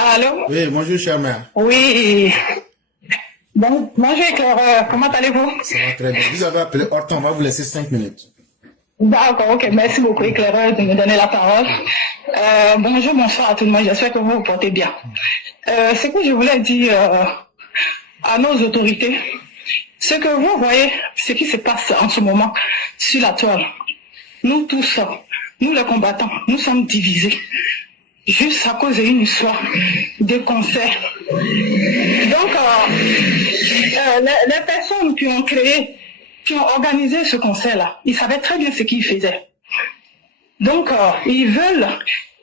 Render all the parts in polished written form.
Allô? Oui, bonjour, cher mère. Oui. Bon, bonjour Claire, comment allez-vous? Ça va très bien. Vous avez appelé hors temps, on va vous laisser 5 minutes. D'accord, ok, merci beaucoup Claire de me donner la parole. Bonjour, bonsoir à tout le monde, j'espère que vous vous portez bien. Ce que je voulais dire à nos autorités, c'est que vous voyez ce qui se passe en ce moment sur la toile. Nous tous, nous les combattants, nous sommes divisés. Juste à cause d'une histoire de concert. Donc, les personnes qui ont créé, qui ont organisé ce concert-là, ils savaient très bien ce qu'ils faisaient. Donc, ils veulent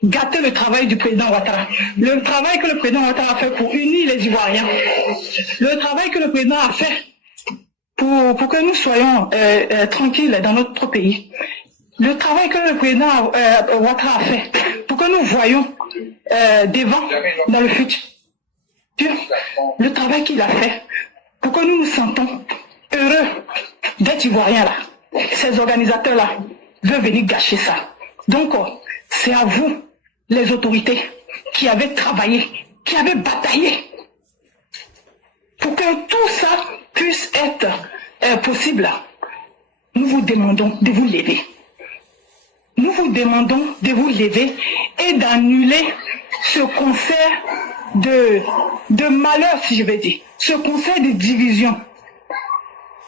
gâter le travail du président Ouattara. Le travail que le président Ouattara a fait pour unir les Ivoiriens. Le travail que le président a fait pour que nous soyons tranquilles dans notre pays. Le travail que le président Ouattara a fait pour que nous voyons devant dans le futur. Le travail qu'il a fait pour que nous nous sentons heureux d'être Ivoiriens là. Ces organisateurs-là veulent venir gâcher ça. Donc, c'est à vous, les autorités, qui avez travaillé, qui avez bataillé pour que tout ça puisse être possible. Nous vous demandons de vous lever. Nous vous demandons de vous lever et d'annuler ce concert de malheur, si je veux dire, ce concert de division.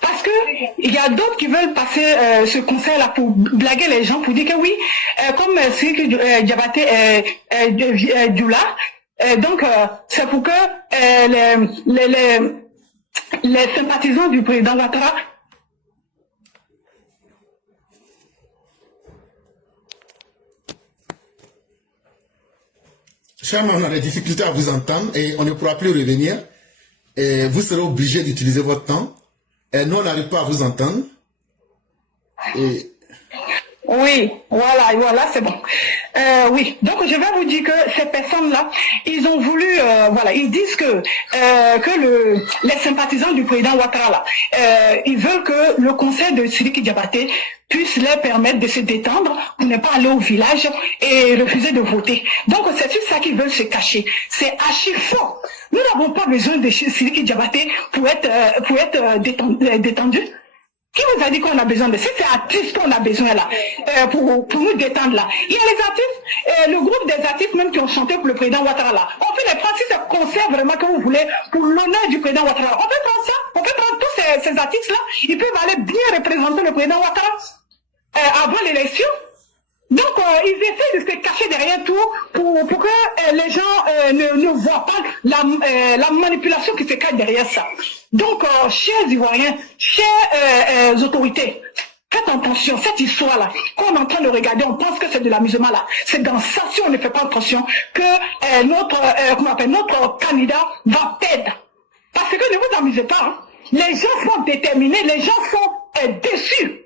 Parce que il y a d'autres qui veulent passer ce concert-là pour blaguer les gens, pour dire que oui, comme Siriki Diabaté Dioula, donc c'est pour que les sympathisants du président Ouattara. Cher mère, on a des difficultés à vous entendre et on ne pourra plus revenir. Et vous serez obligé d'utiliser votre temps. Et nous, on n'arrive pas à vous entendre. Et... Oui, voilà, c'est bon. Oui, donc je vais vous dire que ces personnes-là, ils ont voulu, voilà, ils disent que les sympathisants du président Ouattara, ils veulent que le conseil de Siriki Diabaté puisse leur permettre de se détendre pour ne pas aller au village et refuser de voter. Donc c'est sur ça qu'ils veulent se cacher. C'est archi faux. Nous n'avons pas besoin de Siriki Diabaté pour être détendu. Qui vous a dit qu'on a besoin de ça? C'est artistes qu'on a besoin là, pour nous détendre là. Il y a les artistes, le groupe des artistes même qui ont chanté pour le président Ouattara là. On fait les principes de concert vraiment que vous voulez pour l'honneur du président Ouattara. On peut prendre ça, on peut prendre tous ces artistes là, ils peuvent aller bien représenter le président Ouattara avant l'élection. Donc, ils essaient de se cacher derrière tout pour que les gens ne voient pas la manipulation qui se cache derrière ça. Donc, chers Ivoiriens, chers autorités, faites attention, cette histoire-là, qu'on est en train de regarder, on pense que c'est de l'amusement là. C'est dans ça, si on ne fait pas attention, que notre candidat va perdre. Parce que ne vous amusez pas, hein. Les gens sont déterminés, les gens sont déçus.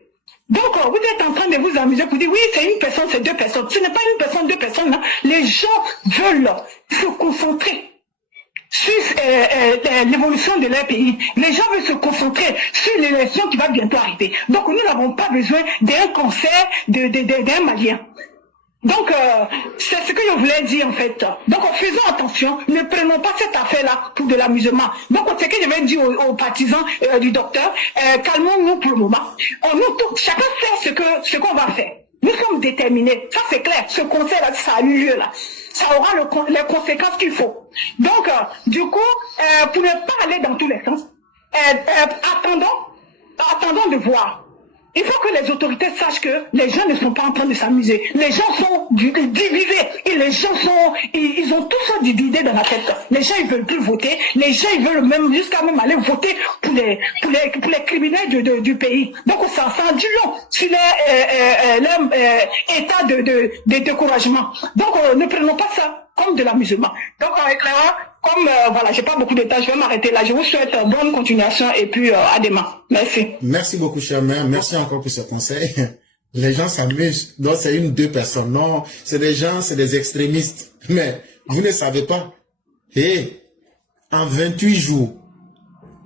Donc, vous êtes en train de vous amuser pour dire, oui, c'est une personne, c'est deux personnes. Ce n'est pas une personne, deux personnes. Hein. Les gens veulent se concentrer sur l'évolution de leur pays. Les gens veulent se concentrer sur l'élection qui va bientôt arriver. Donc, nous n'avons pas besoin d'un concert d'un Malien. Donc, c'est ce que je voulais dire en fait. Donc, faisons attention, ne prenons pas cette affaire-là pour de l'amusement. Donc, ce que je vais dire aux partisans du docteur, calmons-nous pour le moment. Chacun fait ce qu'on va faire. Nous sommes déterminés, ça c'est clair. Ce concert-là, ça a eu lieu là. Ça aura les conséquences qu'il faut. Donc, du coup, pour ne pas aller dans tous les sens, attendons de voir. Il faut que les autorités sachent que les gens ne sont pas en train de s'amuser. Les gens sont divisés. Et les gens ils ont tout ça divisé dans la tête. Les gens, ils veulent plus voter. Les gens, ils veulent même, jusqu'à même aller voter pour les criminels du pays. Donc, ça en dit long sur leur état de découragement. Donc, ne prenons pas ça comme de l'amusement. Donc, Clara, comme voilà, j'ai pas beaucoup de temps, je vais m'arrêter là. Je vous souhaite bonne continuation et puis à demain. Merci. Merci beaucoup, chère mère. Merci encore pour ce conseil. Les gens s'amusent. Donc, c'est deux personnes. Non, c'est des gens, c'est des extrémistes. Mais vous ne savez pas. Et en 28 jours,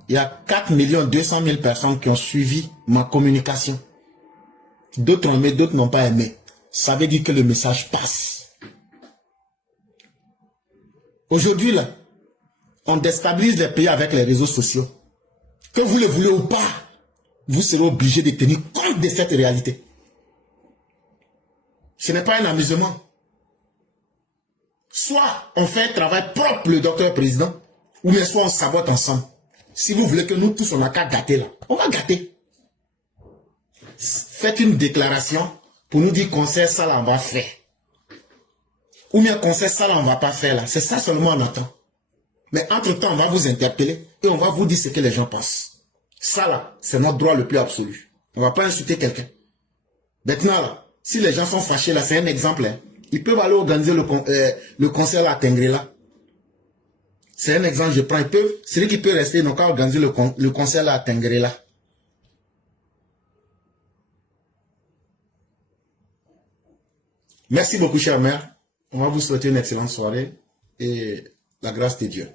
il y a 4 200 000 personnes qui ont suivi ma communication. D'autres ont aimé, d'autres n'ont pas aimé. Ça veut dire que le message passe. Aujourd'hui, là, on déstabilise les pays avec les réseaux sociaux. Que vous le voulez ou pas, vous serez obligé de tenir compte de cette réalité. Ce n'est pas un amusement. Soit on fait un travail propre, le docteur président, ou bien soit on sabote ensemble. Si vous voulez que nous tous, on n'a qu'à gâter là, on va gâter. Faites une déclaration pour nous dire qu'on sait ça là, on va faire. Ou bien qu'on sait ça là, on ne va pas faire là. C'est ça seulement on attend. Mais entre-temps, on va vous interpeller et on va vous dire ce que les gens pensent. Ça là, c'est notre droit le plus absolu. On ne va pas insulter quelqu'un. Maintenant là, si les gens sont fâchés là, c'est un exemple. Hein. Ils peuvent aller organiser le concert à Tengrela. C'est un exemple, je prends. Ils peuvent, celui qui peut rester, ils n'ont qu'à organiser le concert à Tengrela. Merci beaucoup, chère mère. On va vous souhaiter une excellente soirée et la grâce de Dieu.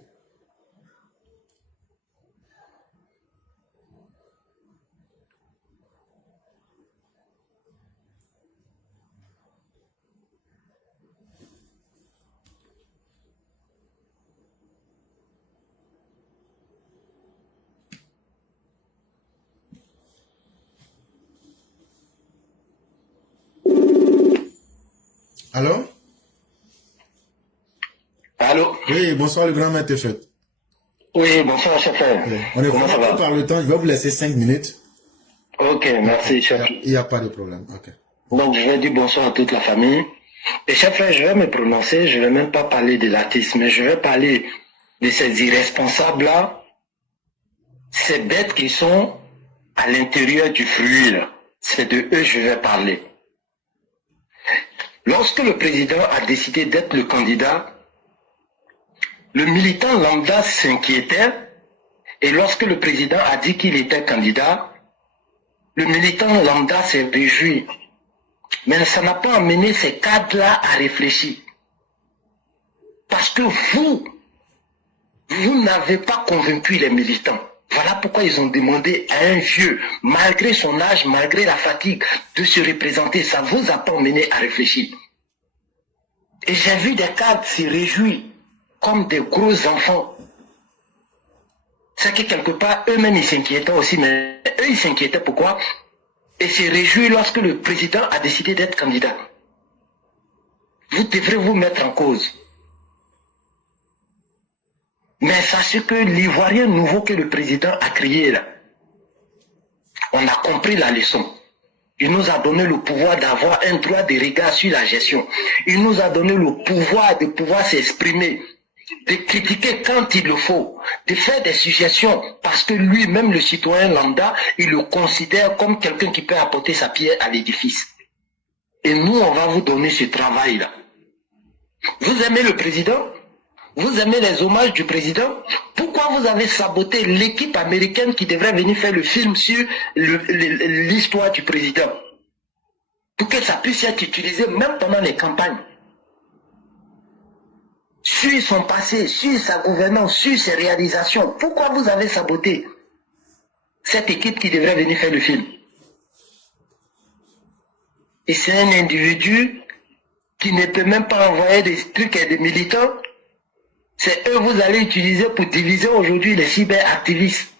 Allô? Allô? Oui, bonsoir le grand maître Fête. Oui, bonsoir, chef. Oui. On est Comment ça vraiment va? par le temps, je vais vous laisser 5 minutes. Ok, merci, chef. Il n'y a pas de problème. Ok. Donc, je vais dire bonsoir à toute la famille. Et chef, je vais me prononcer, je ne vais même pas parler de l'artiste, mais je vais parler de ces irresponsables-là, ces bêtes qui sont à l'intérieur du fruit, là. C'est de eux que je vais parler. Lorsque le président a décidé d'être le candidat, le militant lambda s'inquiétait, et lorsque le président a dit qu'il était candidat, le militant lambda s'est réjoui. Mais ça n'a pas amené ces cadres-là à réfléchir. Parce que vous n'avez pas convaincu les militants. Voilà pourquoi ils ont demandé à un vieux, malgré son âge, malgré la fatigue, de se représenter. Ça vous a pas mené à réfléchir. Et j'ai vu des cadres se réjouir comme des gros enfants. C'est que quelque part, eux-mêmes ils s'inquiétaient aussi, mais eux ils s'inquiétaient pourquoi? Et se réjouir lorsque le président a décidé d'être candidat. Vous devrez vous mettre en cause. Mais sachez que l'Ivoirien nouveau que le président a créé là, on a compris la leçon. Il nous a donné le pouvoir d'avoir un droit de regard sur la gestion. Il nous a donné le pouvoir de pouvoir s'exprimer, de critiquer quand il le faut, de faire des suggestions, parce que lui-même, le citoyen lambda, il le considère comme quelqu'un qui peut apporter sa pierre à l'édifice. Et nous, on va vous donner ce travail-là. Vous aimez le président? Vous aimez les hommages du président? Pourquoi vous avez saboté l'équipe américaine qui devrait venir faire le film sur l'histoire du président? Pour que ça puisse être utilisé même pendant les campagnes. Sur son passé, sur sa gouvernance, sur ses réalisations. Pourquoi vous avez saboté cette équipe qui devrait venir faire le film? Et c'est un individu qui ne peut même pas envoyer des trucs à des militants. C'est eux que vous allez utiliser pour diviser aujourd'hui les cyberactivistes.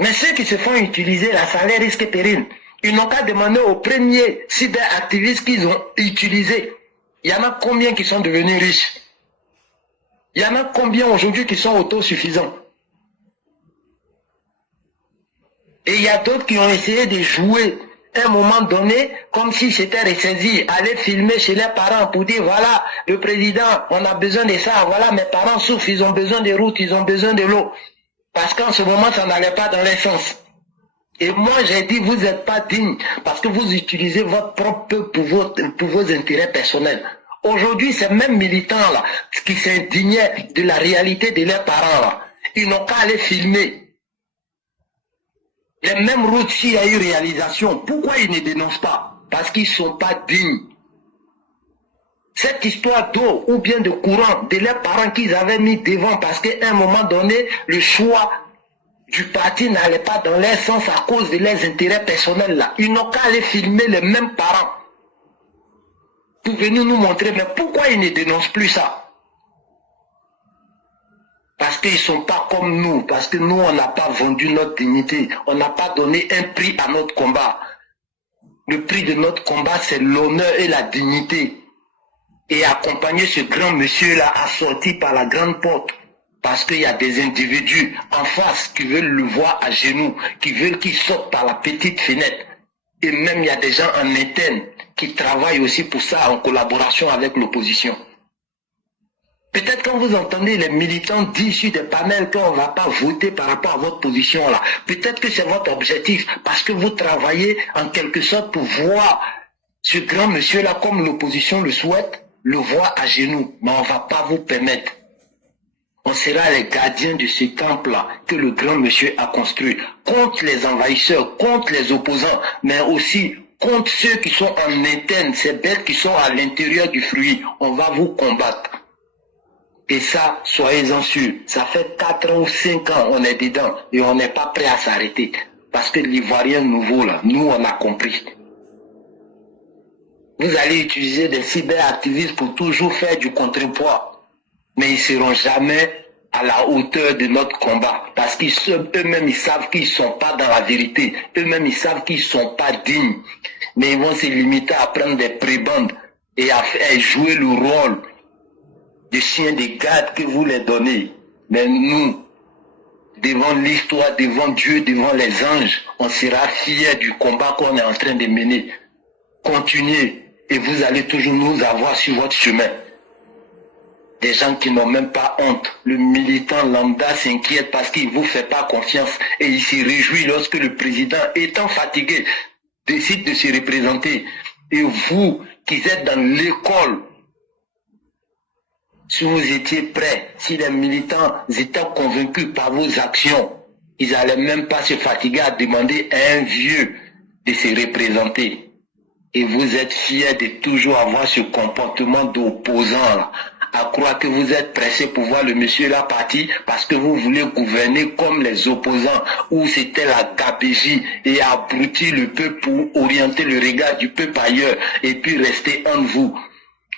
Mais ceux qui se font utiliser, la salaire risque péril. Ils n'ont qu'à demander aux premiers cyberactivistes qu'ils ont utilisés. Il y en a combien qui sont devenus riches? Il y en a combien aujourd'hui qui sont autosuffisants? Et il y a d'autres qui ont essayé de jouer à un moment donné, comme si c'était ressaisi, aller filmer chez les parents pour dire, voilà, le président, on a besoin de ça, voilà, mes parents souffrent, ils ont besoin de routes, ils ont besoin de l'eau. Parce qu'en ce moment, ça n'allait pas dans les sens. Et moi, j'ai dit, vous n'êtes pas digne, parce que vous utilisez votre propre peuple pour vos intérêts personnels. Aujourd'hui, ces mêmes militants-là, qui s'indignaient de la réalité de leurs parents-là, ils n'ont qu'à aller filmer. Les mêmes routes, s'il y a eu réalisation, pourquoi ils ne dénoncent pas? Parce qu'ils ne sont pas dignes. Cette histoire d'eau ou bien de courant de leurs parents qu'ils avaient mis devant parce qu'à un moment donné, le choix du parti n'allait pas dans leur sens à cause de leurs intérêts personnels là. Ils n'ont qu'à aller filmer les mêmes parents. Pouvez-vous nous montrer, mais pourquoi ils ne dénoncent plus ça? Parce qu'ils ne sont pas comme nous, parce que nous, on n'a pas vendu notre dignité, on n'a pas donné un prix à notre combat. Le prix de notre combat, c'est l'honneur et la dignité. Et accompagner ce grand monsieur-là à sortir par la grande porte. Parce qu'il y a des individus en face qui veulent le voir à genoux, qui veulent qu'il sorte par la petite fenêtre. Et même il y a des gens en interne qui travaillent aussi pour ça en collaboration avec l'opposition. Peut-être quand vous entendez les militants dire sur des panels qu'on ne va pas voter par rapport à votre position là, peut-être que c'est votre objectif parce que vous travaillez en quelque sorte pour voir ce grand monsieur-là comme l'opposition le souhaite, le voir à genoux. Mais on ne va pas vous permettre. On sera les gardiens de ce temple-là que le grand monsieur a construit contre les envahisseurs, contre les opposants, mais aussi contre ceux qui sont en interne, ces bêtes qui sont à l'intérieur du fruit. On va vous combattre. Et ça, soyez-en sûrs, ça fait 4 ans ou 5 ans, on est dedans et on n'est pas prêt à s'arrêter. Parce que l'Ivoirien nouveau, là, nous, on a compris. Vous allez utiliser des cyberactivistes pour toujours faire du contrepoids. Mais ils ne seront jamais à la hauteur de notre combat. Parce qu'eux-mêmes, ils savent qu'ils ne sont pas dans la vérité. Eux-mêmes, ils savent qu'ils ne sont pas dignes. Mais ils vont se limiter à prendre des prébendes et à jouer le rôle des chiens de garde que vous les donnez. Mais nous, devant l'histoire, devant Dieu, devant les anges, on sera fiers du combat qu'on est en train de mener. Continuez et vous allez toujours nous avoir sur votre chemin. Des gens qui n'ont même pas honte. Le militant lambda s'inquiète parce qu'il ne vous fait pas confiance et il se réjouit lorsque le président, étant fatigué, décide de se représenter. Et vous qui êtes dans l'école, si vous étiez prêts, si les militants étaient convaincus par vos actions, ils n'allaient même pas se fatiguer à demander à un vieux de se représenter. Et vous êtes fiers de toujours avoir ce comportement d'opposant, à croire que vous êtes pressé pour voir le monsieur là parti parce que vous voulez gouverner comme les opposants, où c'était la gabégie et abrutir le peuple pour orienter le regard du peuple ailleurs et puis rester en vous.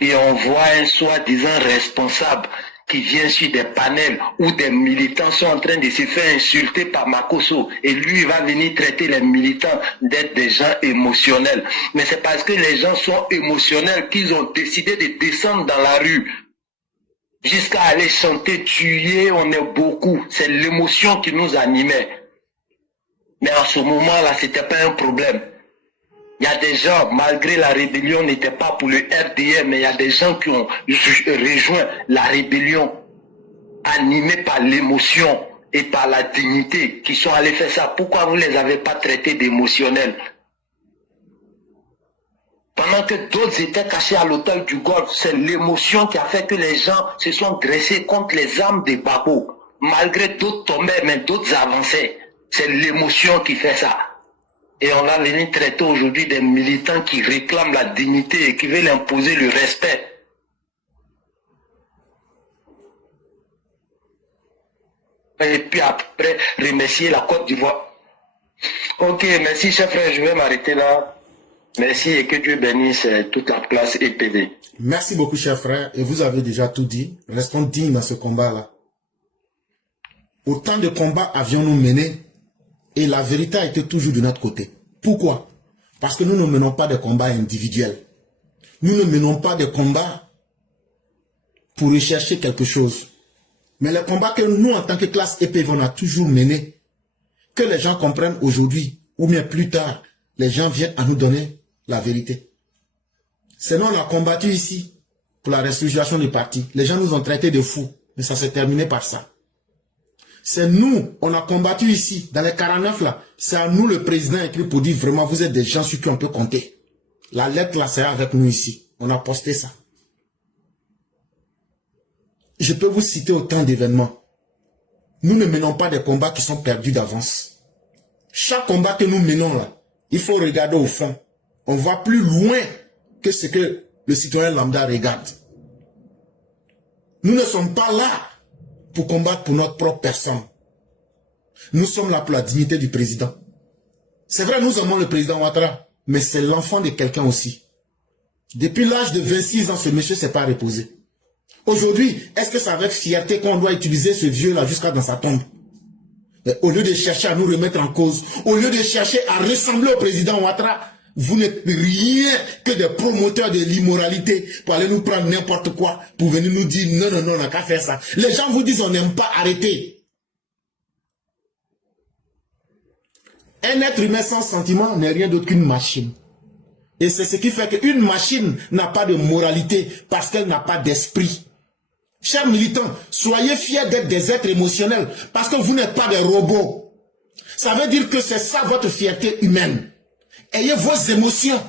Et on voit un soi-disant responsable qui vient sur des panels où des militants sont en train de se faire insulter par Makosso. Et lui, il va venir traiter les militants d'être des gens émotionnels. Mais c'est parce que les gens sont émotionnels qu'ils ont décidé de descendre dans la rue. Jusqu'à aller chanter, tuer, on est beaucoup. C'est l'émotion qui nous animait. Mais en ce moment-là, c'était pas un problème. Il y a des gens, malgré la rébellion, n'était pas pour le RDM, mais il y a des gens qui ont rejoint la rébellion, animés par l'émotion et par la dignité, qui sont allés faire ça. Pourquoi vous ne les avez pas traités d'émotionnels? Pendant que d'autres étaient cachés à l'hôtel du Golfe, c'est l'émotion qui a fait que les gens se sont dressés contre les armes des Babo. Malgré d'autres tombaient, mais d'autres avançaient. C'est l'émotion qui fait ça. Et on va venir traiter aujourd'hui des militants qui réclament la dignité et qui veulent imposer le respect. Et puis après, remercier la Côte d'Ivoire. Ok, merci cher frère, je vais m'arrêter là. Merci et que Dieu bénisse toute la classe EPD. Merci beaucoup cher frère, et vous avez déjà tout dit. Restons dignes dans ce combat-là. Autant de combats avions-nous menés, et la vérité a été toujours de notre côté. Pourquoi? Parce que nous ne menons pas de combats individuels. Nous ne menons pas de combats pour rechercher quelque chose. Mais les combats que nous, en tant que classe EPV, on a toujours menés, que les gens comprennent aujourd'hui, ou bien plus tard, les gens viennent à nous donner la vérité. Sinon, on a combattu ici pour la restructuration du parti. Les gens nous ont traités de fous, mais ça s'est terminé par ça. C'est nous, on a combattu ici, dans les 49 là. C'est à nous le président écrit pour dire vraiment, vous êtes des gens sur qui on peut compter. La lettre là, c'est avec nous ici. On a posté ça. Je peux vous citer autant d'événements. Nous ne menons pas des combats qui sont perdus d'avance. Chaque combat que nous menons là, il faut regarder au fond. On va plus loin que ce que le citoyen lambda regarde. Nous ne sommes pas là pour combattre pour notre propre personne. Nous sommes là pour la dignité du président. C'est vrai, nous aimons le président Ouattara, mais c'est l'enfant de quelqu'un aussi. Depuis l'âge de 26 ans, ce monsieur ne s'est pas reposé. Aujourd'hui, est-ce que c'est avec fierté qu'on doit utiliser ce vieux-là jusqu'à dans sa tombe? Au lieu de chercher à nous remettre en cause, au lieu de chercher à ressembler au président Ouattara, vous n'êtes rien que des promoteurs de l'immoralité pour aller nous prendre n'importe quoi, pour venir nous dire non, non, non, on n'a qu'à faire ça. Les gens vous disent on n'aime pas, arrêter. Un être humain sans sentiment n'est rien d'autre qu'une machine. Et c'est ce qui fait qu'une machine n'a pas de moralité parce qu'elle n'a pas d'esprit. Chers militants, soyez fiers d'être des êtres émotionnels parce que vous n'êtes pas des robots. Ça veut dire que c'est ça votre fierté humaine. Ayez vos émotions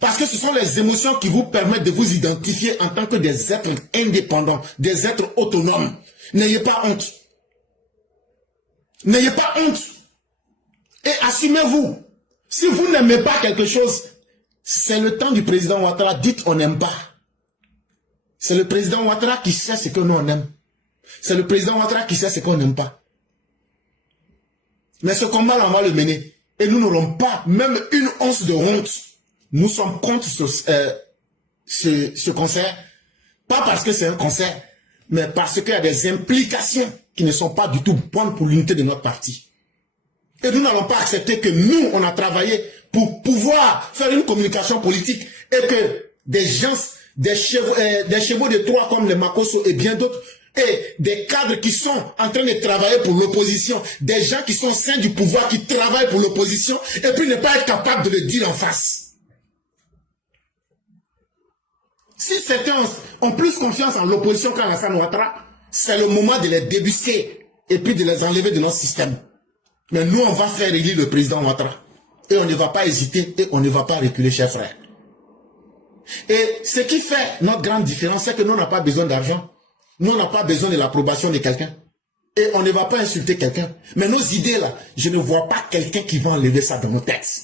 parce que ce sont les émotions qui vous permettent de vous identifier en tant que des êtres indépendants, des êtres autonomes. N'ayez pas honte. N'ayez pas honte. Et assumez-vous. Si vous n'aimez pas quelque chose, c'est le temps du président Ouattara. Dites on n'aime pas. C'est le président Ouattara qui sait ce que nous on aime. C'est le président Ouattara qui sait ce qu'on n'aime pas. Mais ce combat-là, on va le mener. Et nous n'aurons pas même une once de honte. Nous sommes contre ce concert. Pas parce que c'est un concert, mais parce qu'il y a des implications qui ne sont pas du tout bonnes pour l'unité de notre parti. Et nous n'allons pas accepter que nous, on a travaillé pour pouvoir faire une communication politique et que des gens, des chevaux de Troie comme les Makosso et bien d'autres, et des cadres qui sont en train de travailler pour l'opposition, des gens qui sont au sein du pouvoir, qui travaillent pour l'opposition, et puis ne pas être capable de le dire en face. Si certains ont plus confiance en l'opposition qu'Alassane Ouattara, c'est le moment de les débusquer et puis de les enlever de notre système. Mais nous, on va faire élire le président Ouattara. Et on ne va pas hésiter et on ne va pas reculer, chers frères. Et ce qui fait notre grande différence, c'est que nous n'avons pas besoin d'argent. Nous, on n'a pas besoin de l'approbation de quelqu'un. Et on ne va pas insulter quelqu'un. Mais nos idées, là, je ne vois pas quelqu'un qui va enlever ça dans nos têtes.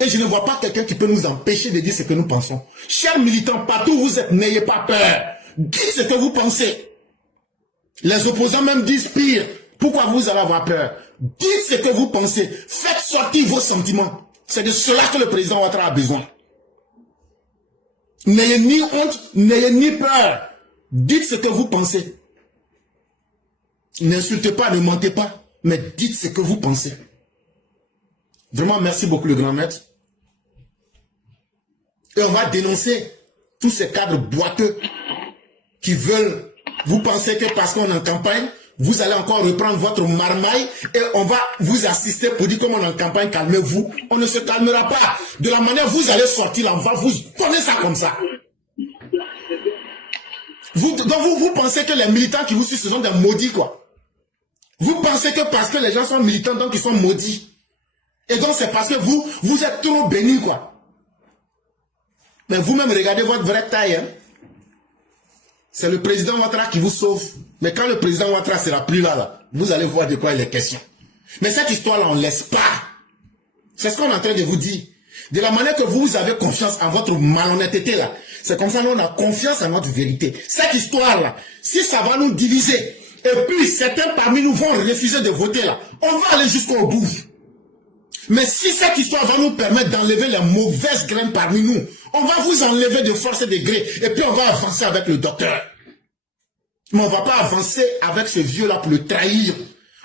Et je ne vois pas quelqu'un qui peut nous empêcher de dire ce que nous pensons. Chers militants, partout où vous êtes, n'ayez pas peur. Dites ce que vous pensez. Les opposants même disent pire. Pourquoi vous allez avoir peur? Dites ce que vous pensez. Faites sortir vos sentiments. C'est de cela que le président Ouattara a besoin. N'ayez ni honte, n'ayez ni peur. Dites ce que vous pensez. N'insultez pas, ne mentez pas, mais dites ce que vous pensez. Vraiment, merci beaucoup le grand maître. Et on va dénoncer tous ces cadres boiteux qui veulent, vous pensez que parce qu'on est en campagne, vous allez encore reprendre votre marmaille et on va vous assister pour dire comment on est en campagne, calmez-vous. On ne se calmera pas. De la manière vous allez sortir là, on va vous donner ça comme ça. Donc vous pensez que les militants qui vous suivent, ce sont des maudits quoi. Vous pensez que parce que les gens sont militants, donc ils sont maudits. Et donc c'est parce que vous êtes trop bénis quoi. Mais vous-même regardez votre vraie taille. Hein? C'est le président Ouattara qui vous sauve. Mais quand le président Ouattara sera plus là, vous allez voir de quoi il est question. Mais cette histoire-là, on ne laisse pas. C'est ce qu'on est en train de vous dire. De la manière que vous avez confiance en votre malhonnêteté là, c'est comme ça qu'on a confiance en notre vérité. Cette histoire-là, si ça va nous diviser, et puis certains parmi nous vont refuser de voter là, on va aller jusqu'au bout. Mais si cette histoire va nous permettre d'enlever les mauvaises graines parmi nous, on va vous enlever de force et de gré, et puis on va avancer avec le docteur. Mais on ne va pas avancer avec ce vieux-là pour le trahir.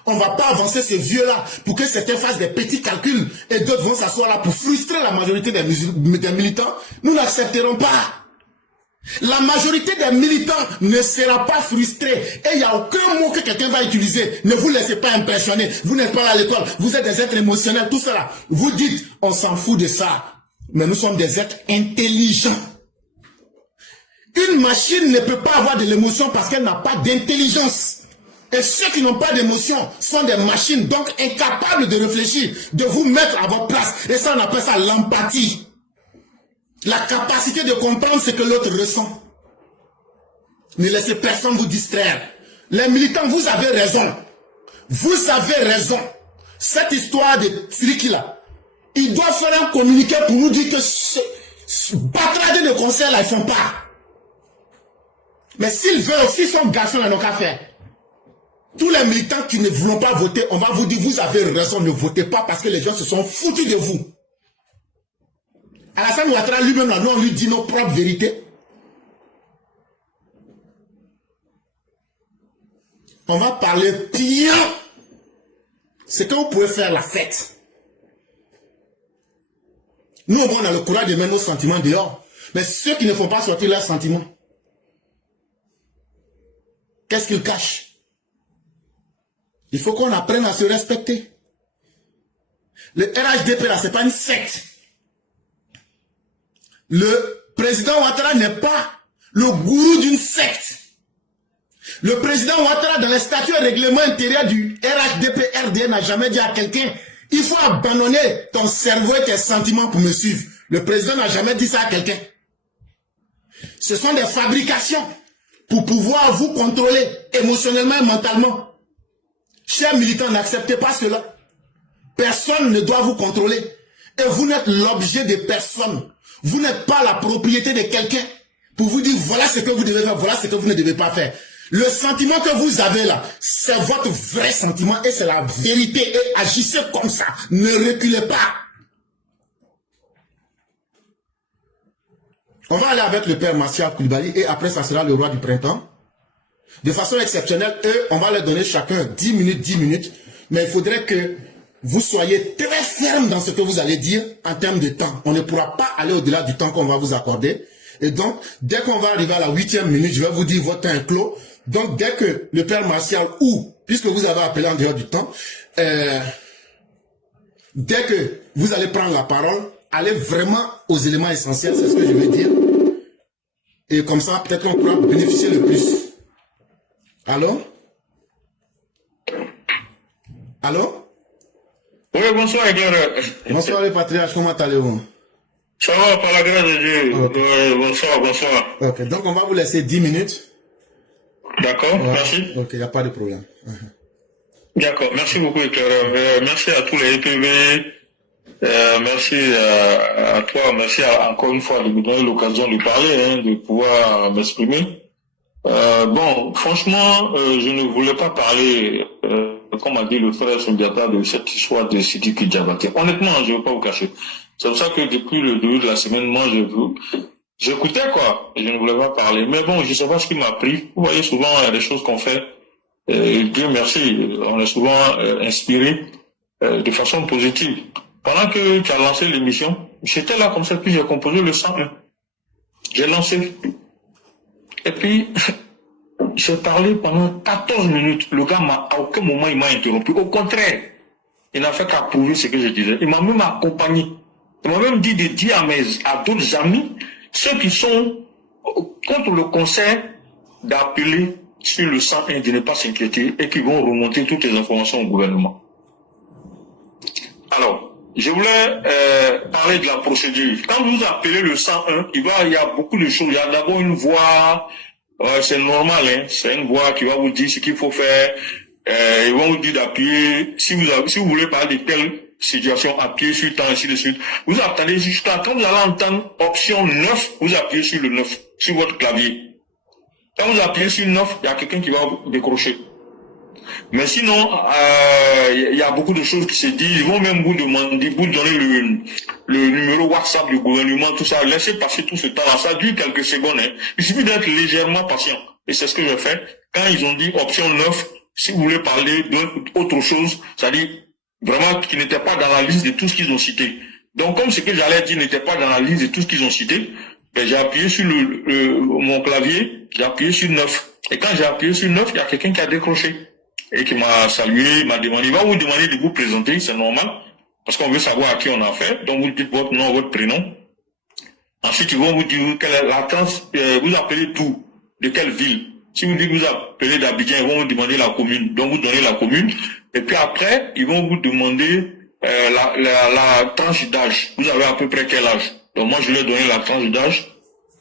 On ne va pas avancer ce vieux-là pour que certains fassent des petits calculs et d'autres vont s'asseoir là pour frustrer la majorité des militants. Nous n'accepterons pas. La majorité des militants ne sera pas frustrée. Et il n'y a aucun mot que quelqu'un va utiliser. Ne vous laissez pas impressionner. Vous n'êtes pas à l'école. Vous êtes des êtres émotionnels, tout cela. Vous dites, on s'en fout de ça. Mais nous sommes des êtres intelligents. Une machine ne peut pas avoir de l'émotion parce qu'elle n'a pas d'intelligence. Et ceux qui n'ont pas d'émotion sont des machines, donc incapables de réfléchir, de vous mettre à votre place. Et ça, on appelle ça l'empathie. La capacité de comprendre ce que l'autre ressent. Ne laissez personne vous distraire. Les militants, vous avez raison. Vous avez raison. Cette histoire de Triki là, ils doivent faire un communiqué pour nous dire que ce batradé de concert là, ils font pas. Mais s'ils veulent aussi son garçon, ils n'ont qu'à faire. Tous les militants qui ne voulont pas voter, on va vous dire, vous avez raison, ne votez pas parce que les gens se sont foutus de vous. Alassane Ouattara lui-même, là, nous, on lui dit nos propres vérités. On va parler bien. C'est quand vous pouvez faire la fête. Nous, on a le courage de mettre nos sentiments dehors. Mais ceux qui ne font pas sortir leurs sentiments, qu'est-ce qu'ils cachent? Il faut qu'on apprenne à se respecter. Le RHDP, là, c'est pas une secte. Le président Ouattara n'est pas le gourou d'une secte. Le président Ouattara, dans les statuts et règlements intérieurs du RHDP-RDN, n'a jamais dit à quelqu'un, il faut abandonner ton cerveau et tes sentiments pour me suivre. Le président n'a jamais dit ça à quelqu'un. Ce sont des fabrications pour pouvoir vous contrôler émotionnellement et mentalement. Chers militants, n'acceptez pas cela. Personne ne doit vous contrôler. Et vous n'êtes l'objet de personne. Vous n'êtes pas la propriété de quelqu'un pour vous dire voilà ce que vous devez faire, voilà ce que vous ne devez pas faire. Le sentiment que vous avez là, c'est votre vrai sentiment et c'est la vérité. Et agissez comme ça. Ne reculez pas. On va aller avec le père Martial Koulibaly et après ça sera le roi du printemps. De façon exceptionnelle, eux, on va leur donner chacun 10 minutes. Mais il faudrait que vous soyez très ferme dans ce que vous allez dire en termes de temps. On ne pourra pas aller au-delà du temps qu'on va vous accorder. Et donc, dès qu'on va arriver à la 8e minute, je vais vous dire votre temps est clos. Donc, dès que le père Martial ou, puisque vous avez appelé en dehors du temps, dès que vous allez prendre la parole, allez vraiment aux éléments essentiels, c'est ce que je veux dire. Et comme ça, peut-être qu'on pourra bénéficier le plus. Allô? Allô? Oui, bonsoir, éclaireur. Bonsoir les patriarches, comment allez-vous? Ça va, par la grâce de Dieu. Okay. Bonsoir, bonsoir. Ok, donc on va vous laisser 10 minutes. D'accord, merci. Ok, il n'y a pas de problème. D'accord, merci beaucoup, éclaireur. Merci à tous les EPV. Merci à toi, merci encore une fois de me donner l'occasion de parler, de pouvoir m'exprimer. Bon, franchement, je ne voulais pas parler, comme a dit le frère Sundiata, de cette histoire de Sidiki Diabaté. Honnêtement, je ne veux pas vous cacher. C'est pour ça que depuis le début de la semaine, moi, j'écoutais quoi. Je ne voulais pas parler. Mais bon, je ne sais pas ce qui m'a pris. Vous voyez, souvent, il y a des choses qu'on fait. Dieu merci, on est souvent inspiré de façon positive. Pendant que tu as lancé l'émission, j'étais là comme ça, puis j'ai composé le 101. J'ai lancé. Et puis, j'ai parlé pendant 14 minutes. Le gars à aucun moment, il m'a interrompu. Au contraire, il n'a fait qu'approuver ce que je disais. Il m'a même accompagné. Il m'a même dit de dire à d'autres amis, ceux qui sont contre le conseil, d'appeler sur le 101, de ne pas s'inquiéter et qui vont remonter toutes les informations au gouvernement. Alors, je voulais parler de la procédure. Quand vous appelez le 101, il y a beaucoup de choses. Il y a d'abord une voix, c'est normal, c'est une voix qui va vous dire ce qu'il faut faire. Ils vont vous dire d'appuyer. Si vous voulez parler de telle situation, appuyez sur temps, ainsi de suite. Vous attendez jusqu'à quand vous allez entendre option 9, vous appuyez sur le 9, sur votre clavier. Quand vous appuyez sur 9, il y a quelqu'un qui va vous décrocher. Mais sinon, il y a beaucoup de choses qui se disent. Ils vont même vous demander, vous donner le numéro WhatsApp du gouvernement, tout ça. Laissez passer tout ce temps-là. Ça dure quelques secondes. Il suffit d'être légèrement patient. Et c'est ce que je fais. Quand ils ont dit option 9, si vous voulez parler d'autre chose, c'est-à-dire vraiment qui n'était pas dans la liste de tout ce qu'ils ont cité. Donc, comme ce que j'allais dire n'était pas dans la liste de tout ce qu'ils ont cité, ben, j'ai appuyé sur mon clavier, j'ai appuyé sur 9. Et quand j'ai appuyé sur 9, il y a quelqu'un qui a décroché. Et qui m'a salué, il m'a demandé, il va vous demander de vous présenter, c'est normal, parce qu'on veut savoir à qui on a affaire. Donc vous dites votre nom, votre prénom. Ensuite, ils vont vous dire quelle est la vous appelez d'où, de quelle ville. Si vous dites que vous appelez d'Abidjan, ils vont vous demander la commune. Donc vous donnez la commune. Et puis après, ils vont vous demander la tranche d'âge. Vous avez à peu près quel âge? Donc moi, je vais donner la tranche d'âge.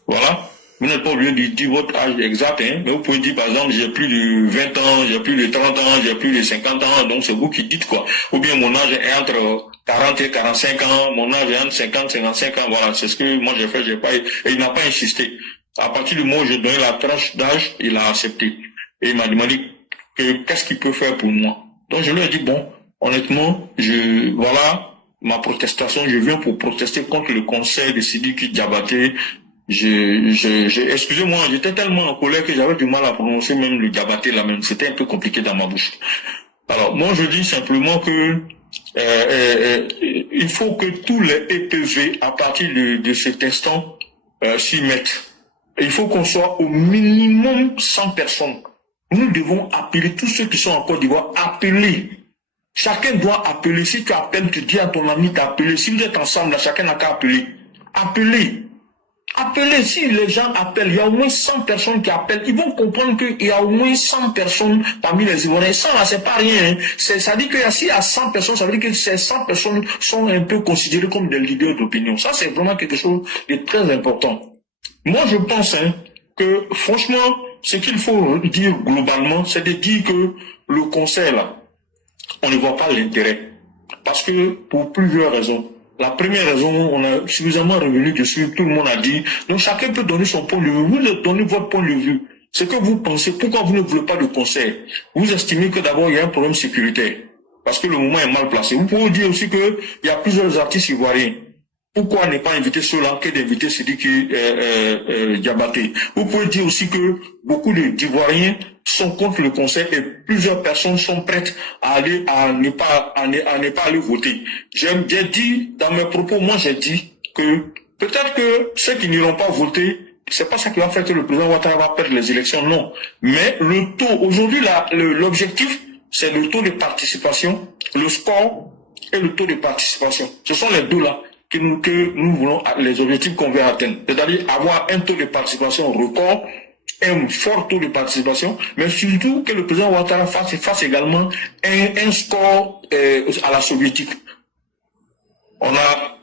Voilà. Vous n'êtes pas obligé de dire votre âge exact, mais vous pouvez dire, par exemple, j'ai plus de 20 ans, j'ai plus de 30 ans, j'ai plus de 50 ans, donc c'est vous qui dites quoi. Ou bien mon âge est entre 40 et 45 ans, mon âge est entre 50 et 55 ans, voilà, c'est ce que moi j'ai fait, et il n'a pas insisté. À partir du moment où j'ai donné la tranche d'âge, il a accepté. Et il m'a demandé qu'est-ce qu'il peut faire pour moi. Donc je lui ai dit, bon, honnêtement, voilà, ma protestation, je viens pour protester contre le conseil de Sidiki Diabaté. Excusez-moi, j'étais tellement en colère que j'avais du mal à prononcer même le Diabaté là même. C'était un peu compliqué dans ma bouche. Alors, moi, je dis simplement que il faut que tous les EPV, à partir de cet instant, s'y mettent. Il faut qu'on soit au minimum 100 personnes. Nous devons appeler tous ceux qui sont en Côte d'Ivoire, appeler. Chacun doit appeler. Si tu appelles, tu dis à ton ami d'appeler. Si vous êtes ensemble, là, chacun n'a qu'à appeler. Appelez. Appelez. Si les gens appellent, il y a au moins 100 personnes qui appellent. Ils vont comprendre qu'il y a au moins 100 personnes parmi les Ivoiriens. 100 là, c'est pas rien. Hein. Ça dit que s'il y a 100 personnes, ça veut dire que ces 100 personnes sont un peu considérées comme des leaders d'opinion. Ça, c'est vraiment quelque chose de très important. Moi, je pense que, franchement, ce qu'il faut dire globalement, c'est de dire que le conseil, là, on ne voit pas l'intérêt. Parce que, pour plusieurs raisons. La première raison, on a suffisamment revenu dessus, tout le monde a dit. Donc, chacun peut donner son point de vue. Vous donnez votre point de vue. Ce que vous pensez, pourquoi vous ne voulez pas de conseil? Vous estimez que d'abord, il y a un problème sécuritaire. Parce que le moment est mal placé. Vous pouvez dire aussi qu'il y a plusieurs artistes ivoiriens. Pourquoi ne pas inviter ceux-là que d'inviter Sidiki Diabaté? Vous pouvez dire aussi que beaucoup d'Ivoiriens sont contre le conseil et plusieurs personnes sont prêtes à ne pas aller voter. J'ai dit dans mes propos, moi j'ai dit que peut-être que ceux qui n'iront pas voter, c'est pas ça qui va faire que le président Ouattara va perdre les élections, non. Mais le taux, aujourd'hui l'objectif, c'est le taux de participation, le score et le taux de participation. Ce sont les deux là que nous voulons, les objectifs qu'on veut atteindre. C'est-à-dire avoir un taux de participation record, un fort taux de participation, mais surtout que le président Ouattara fasse également un score à la soviétique. On a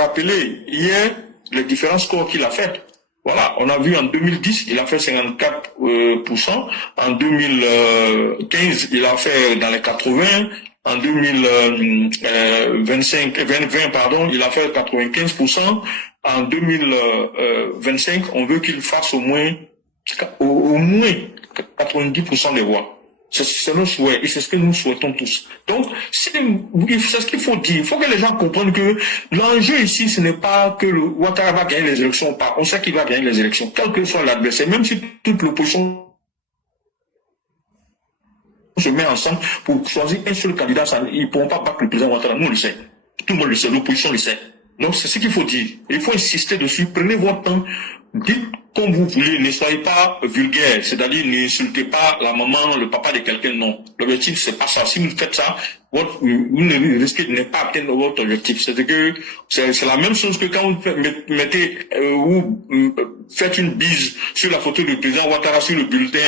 rappelé hier les différents scores qu'il a fait. Voilà, on a vu en 2010, il a fait 54%, en 2015, il a fait dans les 80%, en 2020, il a fait 95%. En 2025, on veut qu'il fasse au moins 90% des voix. C'est notre souhait et c'est ce que nous souhaitons tous. Donc, c'est ce qu'il faut dire. Il faut que les gens comprennent que l'enjeu ici, ce n'est pas que le Ouattara va gagner les élections ou pas. On sait qu'il va gagner les élections, quel que soit l'adversaire, même si toute l'opposition se met ensemble pour choisir un seul candidat, ils ne pourront pas battre le président Ouattara. Nous, on le sait. Tout le monde le sait. L'opposition le sait. Donc, c'est ce qu'il faut dire. Il faut insister dessus. Prenez votre temps. Dites comme vous voulez. Ne soyez pas vulgaire. C'est-à-dire, n'insultez pas la maman, le papa de quelqu'un. Non. L'objectif, c'est pas ça. Si vous faites ça, vous ne risquez de ne pas atteindre votre objectif. C'est que c'est la même chose que quand vous mettez ou faites une bise sur la photo du président Ouattara sur le bulletin.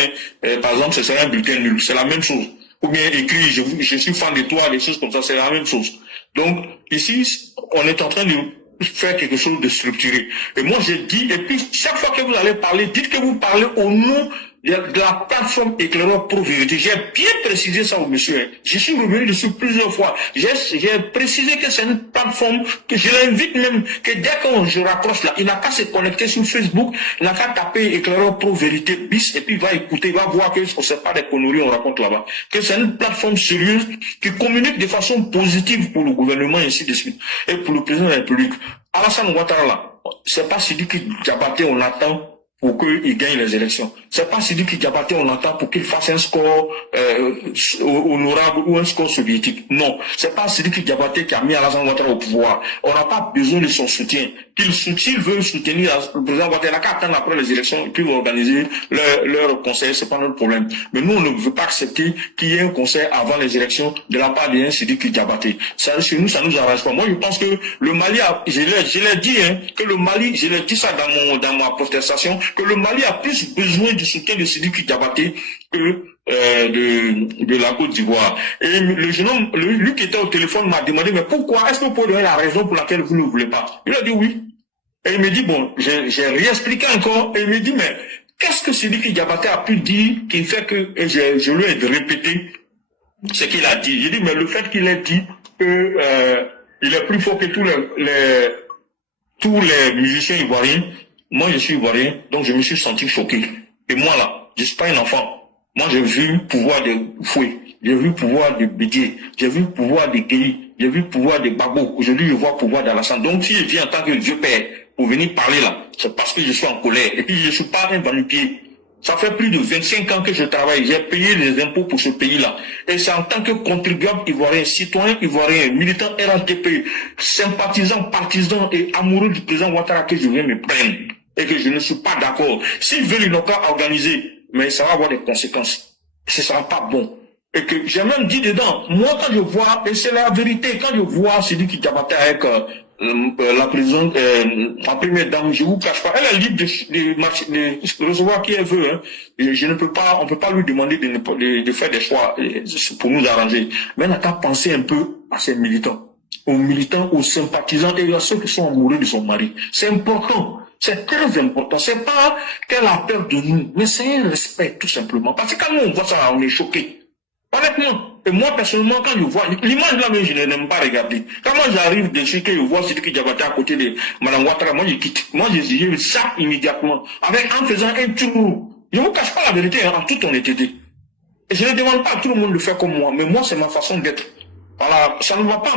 Par exemple, ce serait un bulletin nul. C'est la même chose. Ou bien écrit, je suis fan de toi, des choses comme ça. C'est la même chose. Donc, ici, on est en train de faire quelque chose de structuré. Et moi, j'ai dit, et puis, chaque fois que vous allez parler, dites que vous parlez au nom de la plateforme Éclaireur Pro Vérité. J'ai bien précisé ça au monsieur. Je suis revenu dessus plusieurs fois. J'ai précisé que c'est une plateforme que je l'invite même, que dès que je raccroche là, il n'a qu'à se connecter sur Facebook, il n'a qu'à taper Éclaireur Pro Vérité bis, et puis il va écouter, il va voir que ce n'est pas des conneries on raconte là-bas. Que c'est une plateforme sérieuse qui communique de façon positive pour le gouvernement et ainsi de suite. Et pour le président de la République. Alassane Ouattara là, c'est pas Sidiki Diabaté on attend pour qu'il gagne les élections. C'est pas Sidiki Diabaté on attend pour qu'il fasse un score honorable ou un score soviétique. Non, c'est pas Sidiki Diabaté qui a mis Alassane Ouattara au pouvoir. On n'a pas besoin de son soutien. S'il veut soutenir le président Ouattara, il n'a qu'à attendre après les élections et puis organiser leur conseil, c'est pas notre problème. Mais nous, on ne veut pas accepter qu'il y ait un conseil avant les élections de la part d'un Sidiki Diabaté. Ça, chez nous, ça nous arrange pas. Moi, je pense que le Mali je l'ai dit, que le Mali, je l'ai dit ça dans ma protestation, que le Mali a plus besoin du soutien de Sidiki Diabaté que de la Côte d'Ivoire. Et le jeune homme, lui qui était au téléphone m'a demandé, mais pourquoi, est-ce que vous pouvez donner la raison pour laquelle vous ne voulez pas? Il a dit oui. Et il me dit, bon, j'ai réexpliqué encore, et il me dit, mais qu'est-ce que Sidiki Diabaté a pu dire qui fait que, et je lui ai répété ce qu'il a dit. J'ai dit, mais le fait qu'il ait dit que il est plus fort que tous les musiciens ivoiriens, moi je suis ivoirien, donc je me suis senti choqué. Et moi là, je suis pas un enfant. Moi j'ai vu pouvoir de fouet. j'ai vu le pouvoir de Bédié, j'ai vu le pouvoir de Guéhi, j'ai vu le pouvoir de Babo. Aujourd'hui, je vois le pouvoir d'Alassane. Donc, si je viens en tant que vieux père pour venir parler là, c'est parce que je suis en colère. Et puis, je ne suis pas un va-nu-pied. Ça fait plus de 25 ans que je travaille. J'ai payé les impôts pour ce pays-là. Et c'est en tant que contribuable ivoirien, citoyen ivoirien, militant RHDP, sympathisant, partisan et amoureux du président Ouattara que je viens me plaindre. Et que je ne suis pas d'accord. S'ils veulent une cas organisée, mais ça va avoir des conséquences. Ce ne sera pas bon. Et que j'ai même dit dedans, moi quand je vois, et c'est la vérité, quand je vois celui qui débattait avec la présidente, la première dame, je vous cache pas, elle est libre de recevoir qui elle veut. Hein. Et je ne peux pas, on peut pas lui demander de faire des choix pour nous arranger. Mais elle n'a qu'à penser un peu à ses militants, aux sympathisants et à ceux qui sont amoureux de son mari. C'est important. C'est très important. C'est pas qu'elle a peur de nous, mais c'est un respect, tout simplement. Parce que quand nous, on voit ça, on est choqués. Honnêtement, et moi personnellement, quand je vois, l'image là même, je n'aime pas regarder. Quand moi j'arrive dessus, que je vois celui qui Diabaté à côté de Mme Ouattara, moi je quitte. Moi je sape immédiatement, en faisant un tour. Je ne vous cache pas la vérité, hein, en toute honnêteté. Et je ne demande pas à tout le monde de faire comme moi, mais moi c'est ma façon d'être. Voilà, ça ne va pas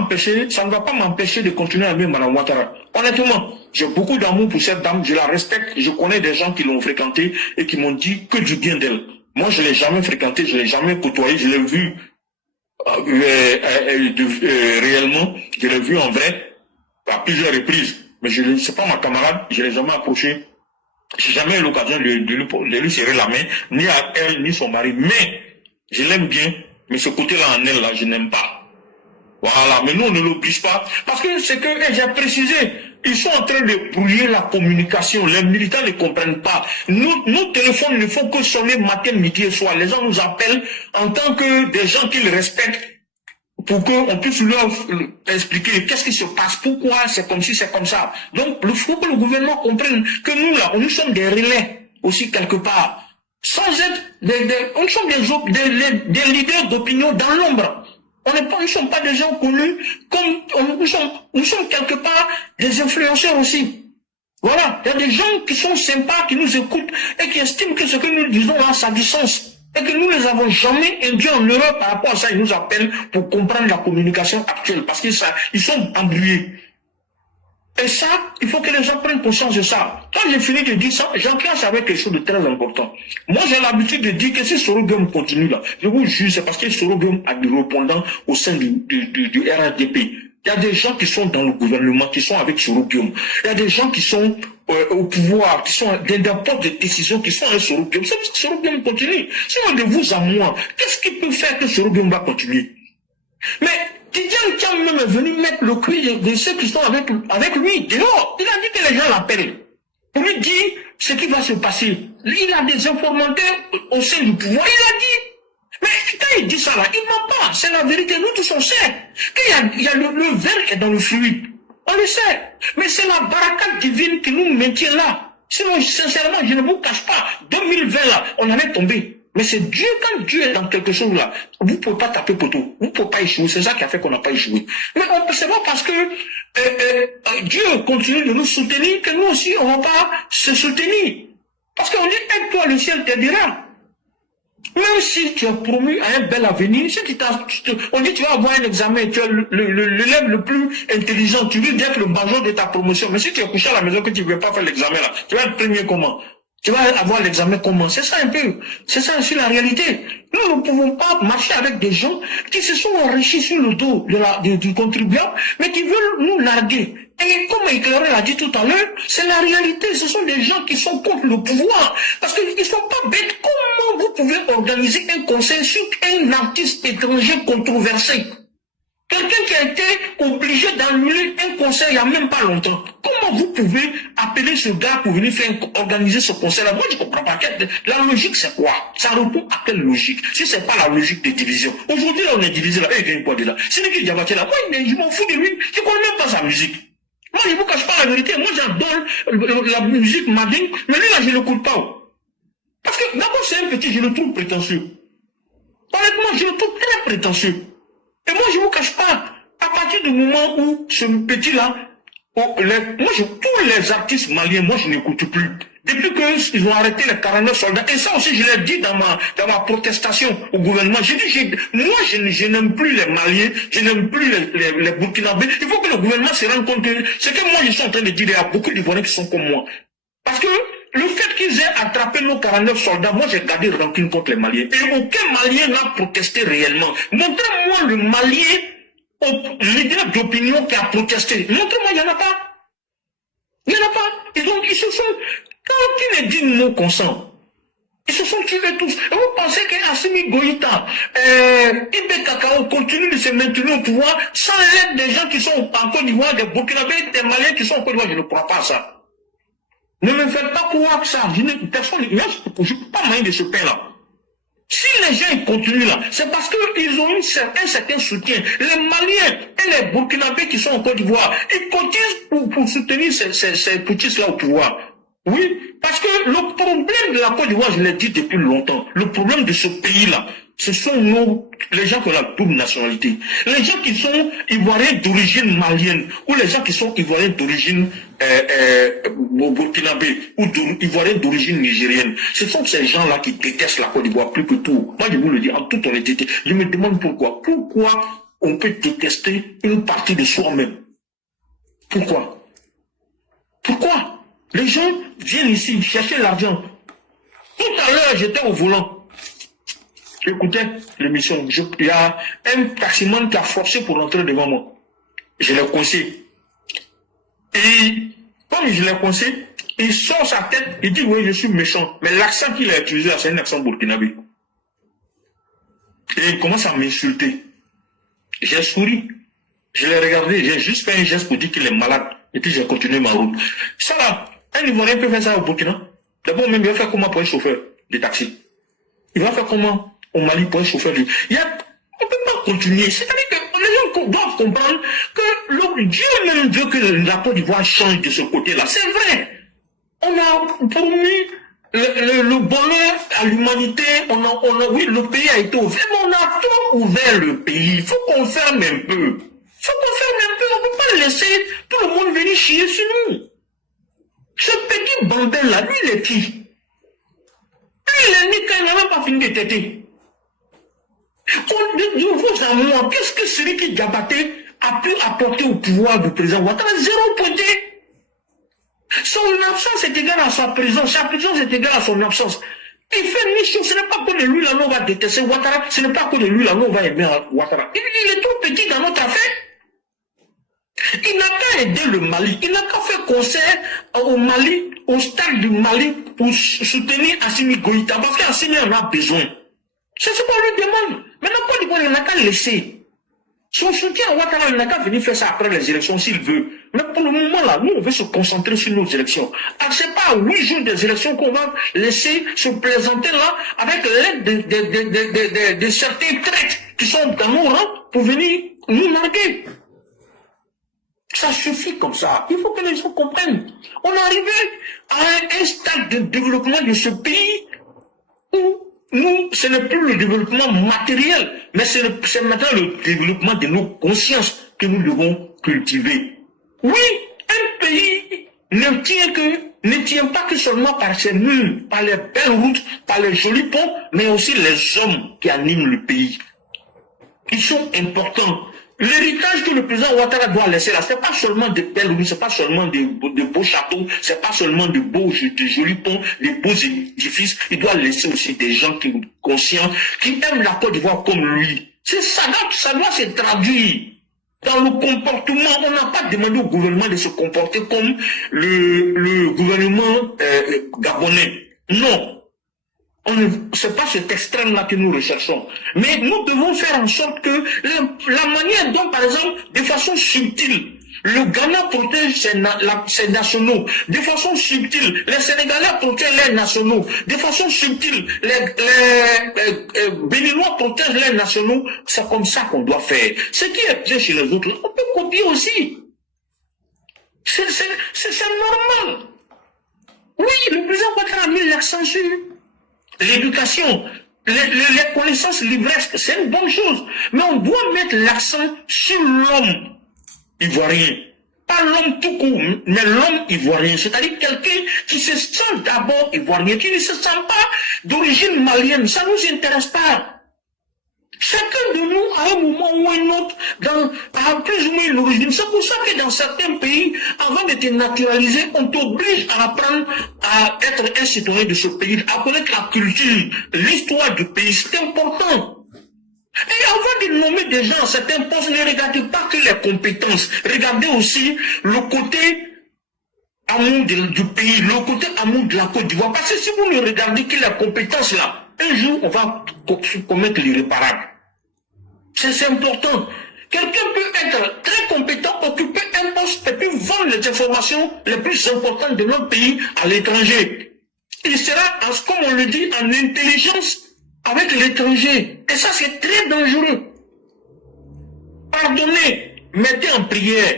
m'empêcher de continuer à aimer Mme Ouattara. Honnêtement, j'ai beaucoup d'amour pour cette dame, je la respecte, je connais des gens qui l'ont fréquentée et qui m'ont dit que du bien d'elle. Moi, je ne l'ai jamais fréquenté, je ne l'ai jamais côtoyé, je l'ai vu réellement, je l'ai vu en vrai à plusieurs reprises. Mais je ne sais pas ma camarade, je ne l'ai jamais approché. Je n'ai jamais eu l'occasion de lui serrer la main, ni à elle, ni son mari. Mais je l'aime bien, mais ce côté-là en elle, là, je n'aime pas. Voilà, mais nous, on ne l'oblige pas. Parce que c'est que, j'ai précisé, ils sont en train de brouiller la communication. Les militants ne comprennent pas. Nos téléphones ne font que sonner matin, midi et soir. Les gens nous appellent en tant que des gens qu'ils respectent pour qu'on puisse leur expliquer qu'est-ce qui se passe, pourquoi c'est comme ci, c'est comme ça. Donc, il faut que le gouvernement comprenne que nous, là, nous sommes des relais aussi quelque part. Sans être nous sommes des leaders d'opinion dans l'ombre. Nous ne sommes pas des gens connus, comme nous sommes quelque part des influenceurs aussi. Voilà, il y a des gens qui sont sympas, qui nous écoutent et qui estiment que ce que nous disons là, ça a du sens. Et que nous ne les avons jamais induits en erreur par rapport à ça. Ils nous appellent pour comprendre la communication actuelle parce qu'ils sont embrouillés. Et ça, il faut que les gens prennent conscience de ça. Quand j'ai fini de dire ça, j'enclenche avec quelque chose de très important. Moi, j'ai l'habitude de dire que si Sorobium continue là, je vous jure, c'est parce que Sorobium a des répondants au sein du RHDP. Il y a des gens qui sont dans le gouvernement, qui sont avec Sorobium. Il y a des gens qui sont au pouvoir, qui sont dans des postes de décision, qui sont avec Sorobium. C'est parce que Sorobium continue. Sinon, de vous à moi, qu'est-ce qui peut faire que Sorobium va continuer? Mais Tidjane Thiam même est venu mettre le cri de ceux qui sont avec lui dehors. Il a dit que les gens l'appellent pour lui dire ce qui va se passer. Il a des informateurs au sein du pouvoir. Il a dit. Mais quand il dit ça là, il ment pas. C'est la vérité. Nous tous on sait. Qu'il y a le verre est dans le fluide. On le sait. Mais c'est la baraka divine qui nous maintient là. Sinon, sincèrement, je ne vous cache pas. 2020 là, on allait tomber. Mais c'est Dieu, quand Dieu est dans quelque chose là, vous ne pouvez pas taper poteau, vous ne pouvez pas échouer, c'est ça qui a fait qu'on n'a pas échoué. Mais c'est pas parce que Dieu continue de nous soutenir que nous aussi on ne va pas se soutenir. Parce qu'on dit, aide-toi, le ciel t'aidera. Même si tu es promu à un bel avenir, si on dit tu vas avoir un examen, tu es l'élève le plus intelligent, tu veux être le major de ta promotion, mais si tu es couché à la maison que tu ne veux pas faire l'examen là, tu vas être premier comment? Tu vas avoir l'examen comment? C'est ça un peu. C'est ça aussi la réalité. Nous ne pouvons pas marcher avec des gens qui se sont enrichis sur le dos du contribuable, mais qui veulent nous larguer. Et comme Éclairé l'a dit tout à l'heure, c'est la réalité. Ce sont des gens qui sont contre le pouvoir. Parce qu'ils ne sont pas bêtes. Comment vous pouvez organiser un conseil sur un artiste étranger controversé? Quelqu'un qui a été obligé d'annuler un conseil il n'y a même pas longtemps. Comment vous pouvez appeler ce gars pour venir organiser ce conseil-là? Moi, je ne comprends pas. La logique, c'est quoi? Ça répond à quelle logique? Si ce n'est pas la logique de division. Aujourd'hui, là, on est divisé là. Il gagne quoi de là? C'est lui qui Diabaté là. Moi, je m'en fous de lui. Je ne connais même pas sa musique. Moi, je ne vous cache pas la vérité. Moi, j'adore la musique madine. Mais lui, là, je ne l'écoute pas. Parce que d'abord, c'est un petit, je le trouve prétentieux. Honnêtement, je le trouve très prétentieux. Et moi, je ne vous cache pas, à partir du moment où ce petit-là, tous les artistes maliens, moi, je n'écoute plus. Depuis qu'ils ont arrêté les 49 soldats, et ça aussi je l'ai dit dans ma protestation au gouvernement, j'ai dit, moi je n'aime plus les Maliens, je n'aime plus les Burkinabés, il faut que le gouvernement se rende compte que ce que moi je suis en train de dire, il y a beaucoup d'Ivoiriens qui sont comme moi. Parce que le fait qu'ils aient attrapé nos 49 soldats, moi j'ai gardé rancune contre les Maliens. Et aucun Malien n'a protesté réellement. Montrez-moi le Malien, leader d'opinion qui a protesté. Montrez-moi, il n'y en a pas. Il n'y en a pas. Ils se sont... Quand il est dit non consent, ils se sont tués tous. Et vous pensez qu'Assimi Goïta, Ibe Kakao continue de se maintenir au pouvoir sans l'aide des gens qui sont en Côte d'Ivoire, des Burkinabés, des Maliens qui sont en Côte d'Ivoire? Je ne crois pas ça. Ne me faites pas croire que ça. Personne, je ne peux pas manger de ce pain-là. Si les gens ils continuent là, c'est parce qu'ils ont un certain soutien. Les Maliens et les Burkinabés qui sont en Côte d'Ivoire, ils cotisent pour soutenir ces petits-là au pouvoir. Oui, parce que le problème de la Côte d'Ivoire, je l'ai dit depuis longtemps, le problème de ce pays-là, ce sont les gens qui ont la double nationalité. Les gens qui sont ivoiriens d'origine malienne, ou les gens qui sont ivoiriens d'origine burkinabé, ou ivoiriens d'origine nigérienne. Ce sont ces gens-là qui détestent la Côte d'Ivoire plus que tout. Moi, je vous le dis en toute honnêteté. Je me demande pourquoi. Pourquoi on peut détester une partie de soi-même? Pourquoi? Pourquoi? Les gens viennent ici chercher l'argent. Tout à l'heure, j'étais au volant. J'écoutais l'émission. Il y a un taximan qui a forcé pour rentrer devant moi. Je l'ai coincé. Et comme je l'ai coincé, il sort sa tête, il dit oui, je suis méchant. Mais l'accent qu'il a utilisé, c'est un accent burkinabé. Et il commence à m'insulter. J'ai souri. Je l'ai regardé, j'ai juste fait un geste pour dire qu'il est malade. Et puis j'ai continué ma route. Ça là, un Ivoirien peut faire ça au Burkina. D'abord même, il va faire comment pour un chauffeur de taxi? Il va faire comment au Mali pour un chauffeur de... On ne peut pas continuer. C'est-à-dire que les gens doivent comprendre que Dieu même veut que la Côte d'Ivoire change de ce côté-là. C'est vrai. On a promis le bonheur à l'humanité. Oui, le pays a été ouvert, mais on a trop ouvert le pays. Il faut qu'on ferme un peu. On ne peut pas laisser tout le monde venir chier sur nous. Ce petit bambin-là, lui, il est qui? Lui, il est né quand il n'a même pas fini de têter. De vous à moi, qu'est-ce que celui qui Diabaté a pu apporter au pouvoir du président Ouattara? Zéro pointé. Son absence est égale à sa présence. Sa présence est égale à son absence. Il fait une mission. Ce n'est pas que de lui, là, on va détester Ouattara. Ce n'est pas que de lui, là, on va aimer Ouattara. Il est trop petit dans notre affaire. Il n'a qu'à aider le Mali. Il n'a qu'à faire concert au Mali, au stade du Mali, pour soutenir Assimi Goïta. Parce qu'Assimi en a besoin. C'est ce qu'on lui demande. Maintenant, Côte d'Ivoire, il n'a qu'à laisser. Son soutien à Ouattara, il n'a qu'à venir faire ça après les élections s'il veut. Mais pour le moment, là, nous, on veut se concentrer sur nos élections. Alors, c'est pas à 8 jours des élections qu'on va laisser se présenter là avec l'aide de certains traites qui sont dans nos rangs pour venir nous narguer. Ça suffit comme ça. Il faut que les gens comprennent. On est arrivé à un stade de développement de ce pays où nous, ce n'est plus le développement matériel, mais c'est maintenant le développement de nos consciences que nous devons cultiver. Oui, un pays ne tient pas que seulement par ses murs, par les belles routes, par les jolis ponts, mais aussi les hommes qui animent le pays. Ils sont importants. L'héritage que le président Ouattara doit laisser là, c'est pas seulement de belles rues, c'est pas seulement de beaux châteaux, c'est pas seulement de jolis ponts, de beaux édifices. Il doit laisser aussi des gens qui sont conscients, qui aiment la Côte d'Ivoire comme lui. C'est ça doit se traduire dans le comportement. On n'a pas demandé au gouvernement de se comporter comme le gouvernement gabonais. Non. C'est pas cet extrême-là que nous recherchons. Mais nous devons faire en sorte que la manière dont, par exemple, de façon subtile, le Ghana protège ses nationaux. De façon subtile, les Sénégalais protègent les nationaux. De façon subtile, les Béninois protègent les nationaux. C'est comme ça qu'on doit faire. Ce qui est bien chez les autres, on peut copier aussi. C'est normal. Oui, le président Ouattara a mis l'accent sur l'éducation, les connaissances livresques, c'est une bonne chose. Mais on doit mettre l'accent sur l'homme ivoirien. Pas l'homme tout court, mais l'homme ivoirien. C'est-à-dire quelqu'un qui se sent d'abord ivoirien, qui ne se sent pas d'origine malienne. Ça ne nous intéresse pas. Chacun de nous, à un moment ou un autre, a plus ou moins une origine. C'est pour ça que dans certains pays, avant d'être naturalisé, on t'oblige à apprendre à être un citoyen de ce pays, à connaître la culture, l'histoire du pays. C'est important. Et avant de nommer des gens à certains postes, ne regardez pas que les compétences. Regardez aussi le côté amour du pays, le côté amour de la Côte d'Ivoire. Parce que si vous ne regardez que les compétences là, un jour, on va commettre l'irréparable. C'est important. Quelqu'un peut être très compétent, occuper un poste et puis vendre les informations les plus importantes de notre pays à l'étranger. Il sera, comme on le dit, en intelligence avec l'étranger. Et ça, c'est très dangereux. Pardonnez, mettez en prière.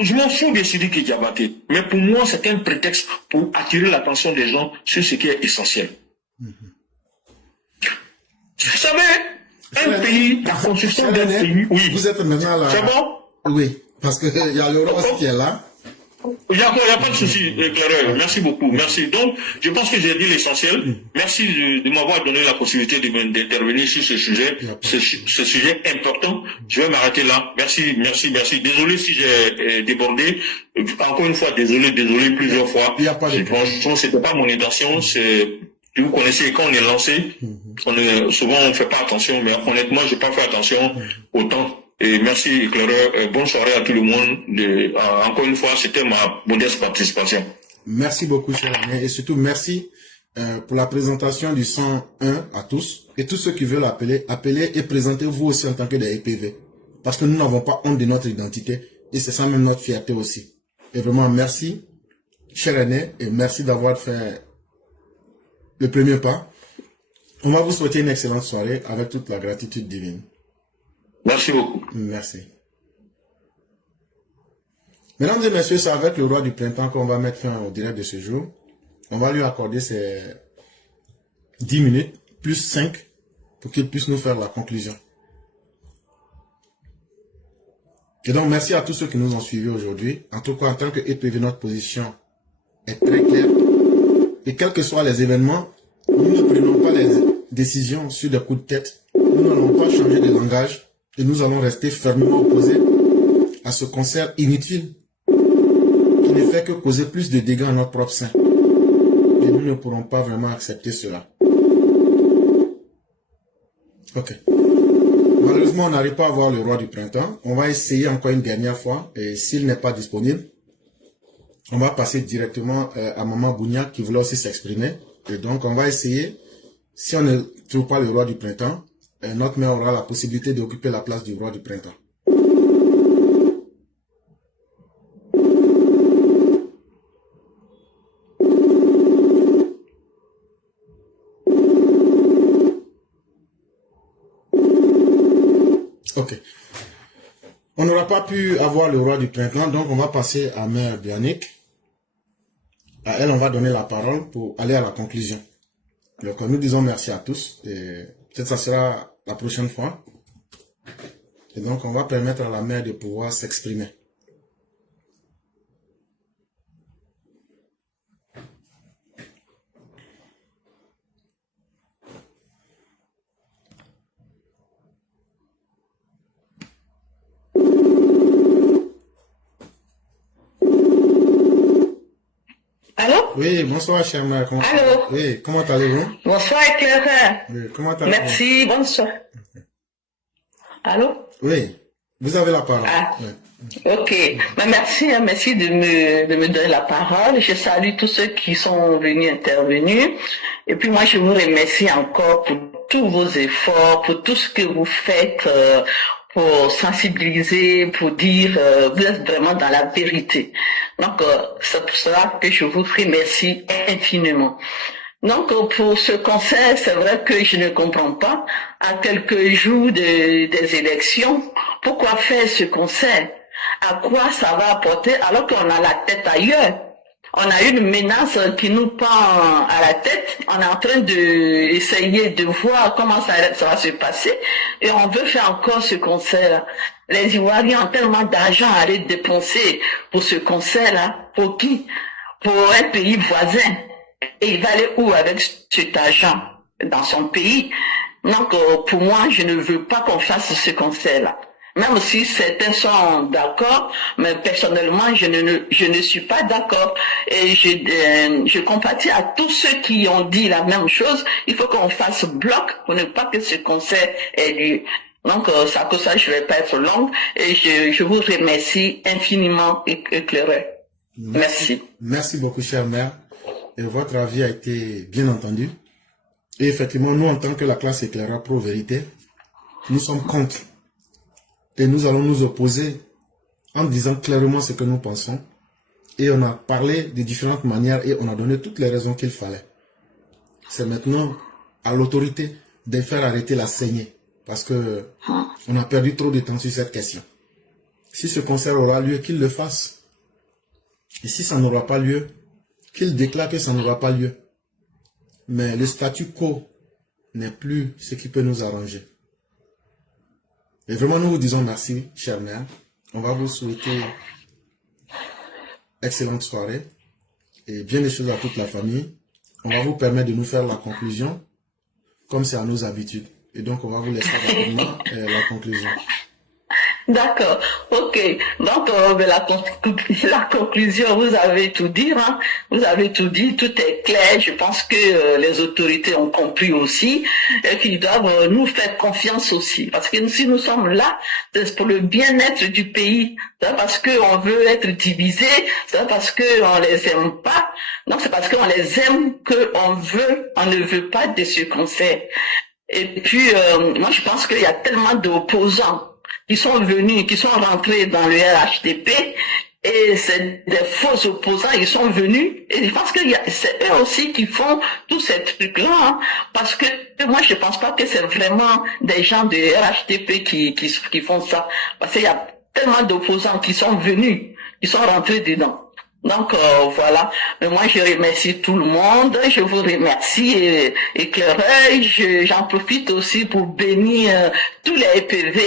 Je m'en fous de Sidiki Diabaté. Mais pour moi, c'est un prétexte pour attirer l'attention des gens sur ce qui est essentiel. Vous savez, un pays, la construction d'un pays, oui. Vous êtes maintenant là. C'est bon? Oui, parce qu'il y a le roi qui est là. Il n'y a pas de souci, éclaireur. Merci beaucoup. Merci. Donc, je pense que j'ai dit l'essentiel. Merci de m'avoir donné la possibilité d'intervenir sur ce sujet. Ce sujet important. Je vais m'arrêter là. Merci. Désolé si j'ai débordé. Encore une fois, désolé plusieurs fois. Il n'y a pas de Franchement, c'était pas mon intention. Vous connaissez, quand on est lancé, souvent on ne fait pas attention, mais honnêtement, je n'ai pas fait attention au temps. Et merci, éclaireur. Bonne soirée à tout le monde. Encore une fois, c'était ma modeste participation. Merci beaucoup, cher ami. Et surtout, merci pour la présentation du 101 à tous. Et tous ceux qui veulent appelez et présentez-vous aussi en tant que des EPV. Parce que nous n'avons pas honte de notre identité. Et c'est ça même notre fierté aussi. Et vraiment, merci, cher aîné, et merci d'avoir fait le premier pas. On va vous souhaiter une excellente soirée avec toute la gratitude divine. Merci beaucoup. Merci. Mesdames et messieurs, c'est avec le roi du printemps qu'on va mettre fin au direct de ce jour. On va lui accorder ses 10 minutes, plus 5, pour qu'il puisse nous faire la conclusion. Et donc, merci à tous ceux qui nous ont suivis aujourd'hui. En tout cas, en tant que EPV, notre position est très claire. Et quels que soient les événements, nous ne prenons pas les décisions sur des coups de tête. Nous n'allons pas changer de langage. Et nous allons rester fermement opposés à ce concert inutile qui ne fait que causer plus de dégâts à notre propre sein. Et nous ne pourrons pas vraiment accepter cela. Ok. Malheureusement, on n'arrive pas à voir le roi du printemps. On va essayer encore une dernière fois. Et s'il n'est pas disponible, on va passer directement à Maman Bounia qui voulait aussi s'exprimer. Et donc, on va essayer, si on ne trouve pas le roi du printemps, notre mère aura la possibilité d'occuper la place du roi du printemps. Ok. On n'aura pas pu avoir le roi du printemps, donc on va passer à Mère Bianique. À elle, on va donner la parole pour aller à la conclusion. Donc, nous disons merci à tous et peut-être ça sera la prochaine fois. Et donc, on va permettre à la mère de pouvoir s'exprimer. Allô? Oui, bonsoir, chère mère. Allô? Oui, comment allez-vous? Bonsoir, éclaireur. Oui, comment allez-vous? Merci, bonsoir. Allô? Oui, vous avez la parole. Ah. Oui. Ok, merci de me donner la parole. Je salue tous ceux qui sont intervenus. Et puis moi, je vous remercie encore pour tous vos efforts, pour tout ce que vous faites pour sensibiliser, pour dire vous êtes vraiment dans la vérité. Donc, c'est pour cela que je vous remercie infiniment. Donc, pour ce concert, c'est vrai que je ne comprends pas, à quelques jours des élections, pourquoi faire ce concert? À quoi ça va apporter alors qu'on a la tête ailleurs? on a une menace qui nous pend à la tête. On est en train d'essayer de voir comment ça va se passer. Et on veut faire encore ce concert. Les Ivoiriens ont tellement d'argent à aller dépenser pour ce concert-là. Pour qui? Pour un pays voisin. Et il va aller où avec cet argent? Dans son pays. Donc, pour moi, je ne veux pas qu'on fasse ce concert-là. Même si certains sont d'accord, mais personnellement, je ne suis pas d'accord. Et je compatis à tous ceux qui ont dit la même chose. Il faut qu'on fasse bloc pour ne pas que ce concert ait lieu. Donc, c'est à cause de ça, je ne vais pas être longue. Et je vous remercie infiniment, éclairé. Merci. Merci beaucoup, chère mère. Et votre avis a été bien entendu. Et effectivement, nous, en tant que la classe éclairée pro-vérité, nous sommes contre. Et nous allons nous opposer en disant clairement ce que nous pensons. Et on a parlé de différentes manières et on a donné toutes les raisons qu'il fallait. C'est maintenant à l'autorité de faire arrêter la saignée. Parce que on a perdu trop de temps sur cette question. Si ce concert aura lieu, qu'il le fasse. Et si ça n'aura pas lieu, qu'il déclare que ça n'aura pas lieu. Mais le statu quo n'est plus ce qui peut nous arranger. Et vraiment, nous vous disons merci, chère mère. On va vous souhaiter excellente soirée et bien des choses à toute la famille. On va vous permettre de nous faire la conclusion, comme c'est à nos habitudes. Et donc, on va vous laisser rapidement la conclusion. D'accord, ok. Donc, la conclusion, vous avez tout dit, hein. Vous avez tout dit, tout est clair. Je pense que les autorités ont compris aussi et qu'ils doivent nous faire confiance aussi. Parce que si nous sommes là, c'est pour le bien-être du pays. C'est parce qu'on veut être divisé, c'est parce qu'on les aime pas. Non, c'est parce qu'on les aime on ne veut pas de ce concert. Et puis, moi, je pense qu'il y a tellement d'opposants qui sont venus, qui sont rentrés dans le RHDP, et c'est des faux opposants, ils sont venus, et je pense que c'est eux aussi qui font tous ces trucs-là, hein, parce que moi je pense pas que c'est vraiment des gens de RHDP qui font ça, parce qu'il y a tellement d'opposants qui sont venus, qui sont rentrés dedans. Donc voilà, mais moi je remercie tout le monde, je vous remercie éclaireur, j'en profite aussi pour bénir tous les EPV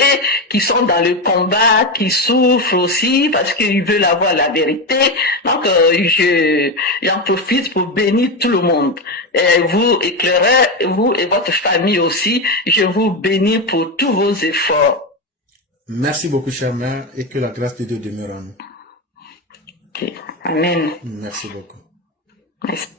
qui sont dans le combat, qui souffrent aussi parce qu'ils veulent avoir la vérité. Donc j'en profite pour bénir tout le monde. Et vous éclaireur, vous et votre famille aussi, je vous bénis pour tous vos efforts. Merci beaucoup, chère mère, et que la grâce de Dieu demeure en nous. Okay. Amen. Merci beaucoup. Merci.